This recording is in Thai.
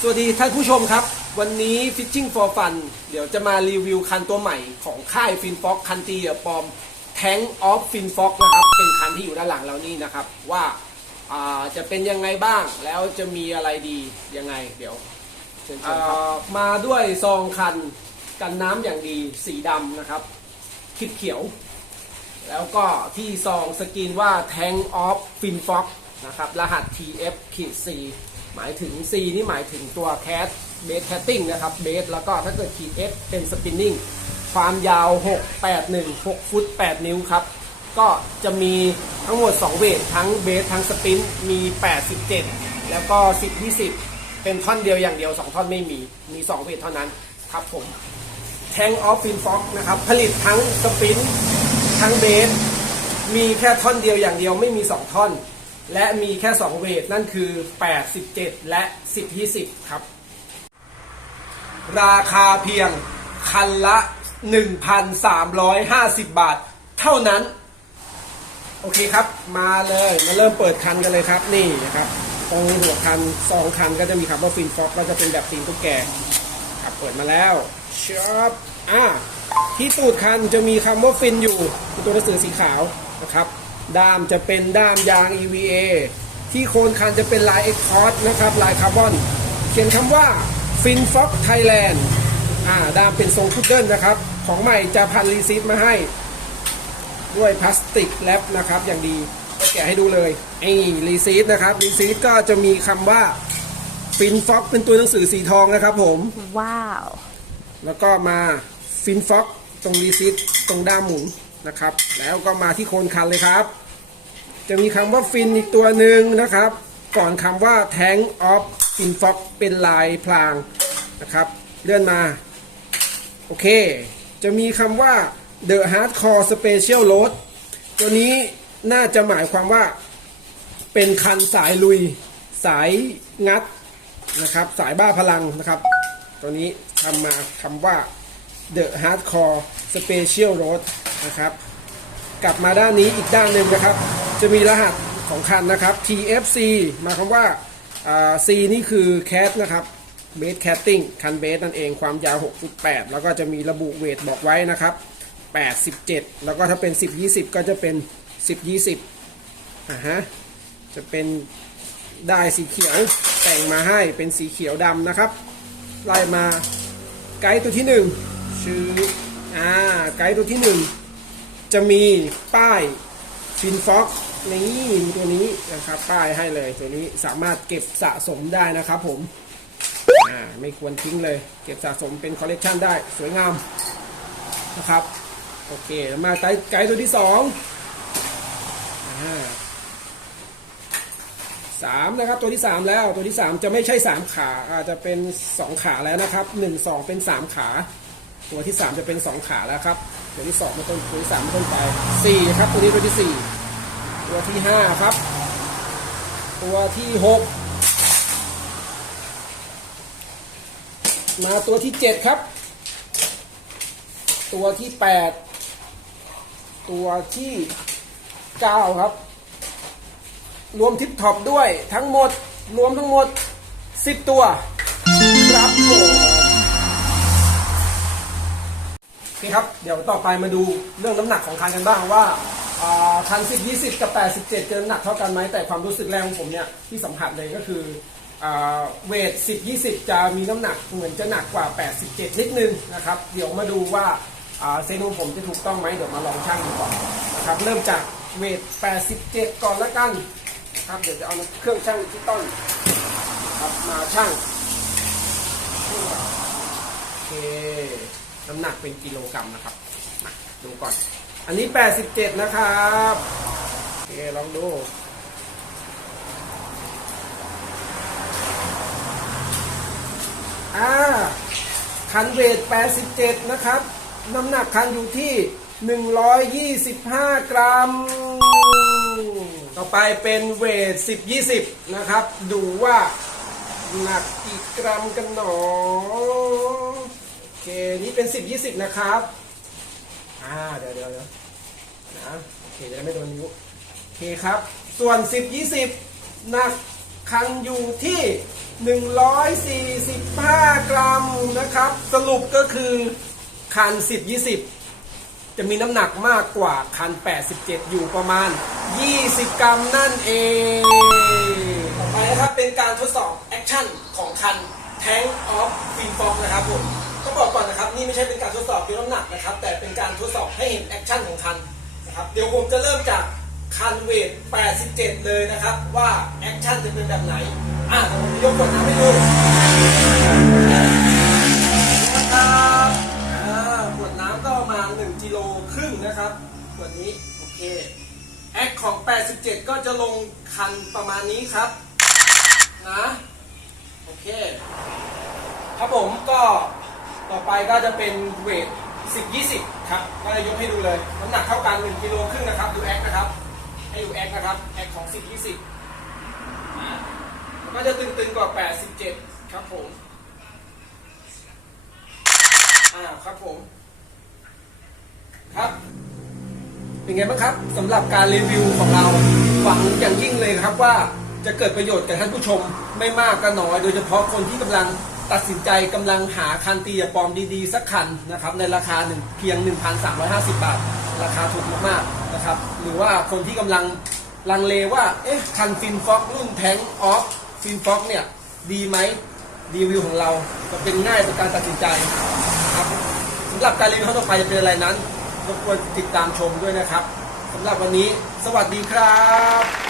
สวัสดีท่านผู้ชมครับ วันนี้ Fishing for Fun เดี๋ยวจะมารีวิวคันตัวใหม่ของค่ายฟินฟ็อกคันตีเหยื่อปลอม Tank of Fin Fox นะครับ เป็นคันที่อยู่ด้านหลังเรานี่นะครับ ว่าอ่าจะเป็นยังไงบ้างแล้วจะมีอะไรดียังไง เดี๋ยวเชิญชมครับมาด้วยซองคันกันน้ำอย่างดีสีดำนะครับคลิปเขียว แล้วก็ที่ซองสกรีนว่า Tank of Fin Fox นะครับรหัส TF ขีด C หมายถึง C นี่หมายถึงตัวแคสเบสแคตติ้งนะครับเบสแล้วก็ถ้าเกิดขีด F เป็นสปินนิ่งความยาว 6 8 1 6 ฟุต 8 นิ้วครับ ก็จะมีทั้งหมด 2 เวท ทั้งเบสทั้งสปินมี 87 แล้วก็ 10 20 เป็นท่อนเดียวอย่างเดียว 2 ท่อนไม่มี มี 2 เวทเท่านั้นครับผม Tank of Fin Fox นะครับ ผลิตทั้งสปินทั้งเบสมีแค่ท่อนเดียวอย่างเดียวไม่มี 2 ท่อน และมีแค่ 2 เวท นั่นคือ 87 และ 10 20 ครับ ราคาเพียงคันละ 1,350 บาท เท่านั้น โอเคครับมาเลยมาเริ่มเปิดคันกันเลยครับ นี่นะครับตรงหัวคันสองคันก็จะมีคำว่าฟินฟ็อกก็จะเป็นแบบตีนตุ๊กแกครับเปิดมาแล้วชับอะที่ตูดคันจะมีคำว่าฟินอยู่คือตัวหนังสือสีขาวนะครับ ด้ามจะเป็นด้ามยาง EVA ที่โคนคันจะเป็นลายเอ็กคอร์นะครับลายคาร์บอน เขียนคำว่าฟินฟ็อกไทยแลนด์อ่าด้ามเป็นทรงพุดเดิ้ลนะครับ ของใหม่จะพันรีซีฟมาให้ ด้วยพลาสติกแรปนะครับอย่างดี แกะให้ดูเลยไอ้รีซีทนะครับรีซีทก็จะมีคำว่าฟินฟ็อกเป็นตัวหนังสือสีทองนะครับผมว้าว แล้วก็มาฟินฟ็อกตรงรีซีทตรงด้ามหมุน นะครับ แล้วก็มาที่โคนคันเลยครับ จะมีคำว่าฟินอีกตัวหนึ่งนะครับ ก่อนคำว่า Tank of Fin Fox เป็นลายพลางนะครับ เลื่อนมา โอเค จะมีคำว่า The Hardcore Special Load ตัวนี้น่าจะหมายความว่าเป็นคันสายลุย สายงัดนะครับ สายบ้าพลังนะครับ ตัวนี้ทำมาคำว่า The Hardcore Special Load นะครับ กลับมาด้านนี้อีกด้านหนึ่งนะครับ จะมีรหัสของคันนะครับ TFC มาควาว่าา C นี่คือ cat นะครับ base catting คันเบสนั่นเองความยาว 6.8 แล้วก็จะมีระบุเวทบอกไว้นะครับ 87 แล้วก็ถ้าเป็น 10 20 ก็จะเป็น 10 20อ่าฮะจะเป็นได้สีเขียวแต่งมาให้เป็นสีเขียวดำนะครับ ไล่มาไกด์ตัวที่หนึ่งชื่ออ่าไกด์ตัวที่หนึ่ง จะมีป้ายฟินฟ็อกนี่ตัวนี้นะครับป้ายให้เลยตัวนี้สามารถเก็บสะสมได้นะครับผมอ่าไม่ควรทิ้งเลย เก็บสะสมเป็นคอลเลกชันได้สวยงามนะครับโอเคมาไกด์ไกด์ตัวที่สองสามนะครับตัวที่สามแล้วตัวที่สามจะไม่ใช่สามขาอาจจะเป็นสองขาแล้วนะครับหนึ่งสองเป็นสามขา ตัวที่สามจะเป็นสองขาแล้วครับตัวที่สองเป็นต้นตัวที่สามเป็นต้นไปสี่ครับตัวนี้ตัวที่สี่ตัวที่ห้าครับ ตัวที่หกมาตัวที่เจ็ดครับ ตัวที่แปดตัวที่เก้าครับ รวมทิปท็อปด้วยทั้งหมดรวมทั้งหมดสิบตัว ครับผม โอเคครับ เดี๋ยวต่อไปมาดูเรื่องน้ำหนักของคันกันบ้างว่าอ่าคัน10 20กับ87จะน้ำหนักเท่ากันไหมแต่ความรู้สึกแรกของผมเนี่ยที่สัมผัสเลยก็คืออ่าเวท10 20จะมีน้ำหนักเหมือนจะหนักกว่า87นิดนึงนะครับเดี๋ยวมาดูว่าอ่าเซนของผมจะถูกต้องไหมเดี๋ยวมาลองชั่งดูก่อนนะครับเริ่มจากเวท87ก่อนละกันครับเดี๋ยวจะเอาเครื่องชั่งที่ต้นครับมาชั่งโอเค น้ำหนักเป็นกิโลกรัมนะครับมาดูก่อน อันนี้ 87 นะครับโอเคลองดูอ่าคันเวท 87 นะครับ น้ำหนักคันอยู่ที่ 125 กรัม ต่อไปเป็นเวท 10 20 นะครับ ดูว่าหนักกี่กรัมกันหนอ เคนี่เป็น10 20นะครับ อ่าเดี๋ยวเดี๋ยวเดี๋ยวนะโอเคจะไม่โดนนิ้วโอเคครับ ส่วน10 20หนักคันอยู่ที่145กรัมนะครับ สรุปก็คือคัน10 20จะมีน้ำหนักมากกว่าคัน 87 อยู่ประมาณ 20 กรัมนั่นเอง ต่อไปนะครับเป็นการทดสอบแอคชั่นของคัน Tank of f i n f o g นะครับผม ต้องบอกก่อนนะครับนี่ไม่ใช่เป็นการทดสอบยกน้ำหนักนะครับ แต่เป็นการทดสอบให้เห็นแอคชั่นของคันนะครับเดี๋ยวผมจะเริ่มจากคันเวท 87 เลยนะครับ ว่าแอคชั่นจะเป็นแบบไหน อะยวผมจะยกก่อนนะให้ดูนะครับอ่าขวดน้ำก็ประมาณ1กิโลครึ่งนะครับขวดนี้โอเคแอคของ 87 ก็จะลงคันประมาณนี้ครับนะโอเค ครับผมก็ ต่อไปก็จะเป็นเวท10 20 ครับ ก็จะยกให้ดูเลย น้ำหนักเท่ากัน 1กิโลครึ่งนะครับ ดูแอคนะครับ ให้ดูแอคนะครับ แอคของ 10 20ก็จะตึงๆกว่า87ครับผม อ่า ครับผม ครับ เป็นไงบ้างครับสำหรับการรีวิวของเราหวังอย่างยิ่งเลยครับว่าจะเกิดประโยชน์กับท่านผู้ชมไม่มากก็น้อย โดยเฉพาะคนที่กำลัง ตัดสินใจกำลังหาคันตีอะปอมดีๆ สักคันนะครับในราคาหนึ่งเพียง 1,350 บาท ราคาถูกมากๆนะครับหรือว่าคนที่กำลังลังเลว่าเอ๊ะคันฟินฟ็อกรุ่นแทงออฟฟินฟ็อกเนี่ยดีไหมรีวิวของเราจะเป็นง่ายต่อการตัดสินใจครับสำหรับการรีวิวครั้งต่อไปจะเป็นอะไรนั้นรบกวนติดตามชมด้วยนะครับสำหรับวันนี้ สวัสดีครับ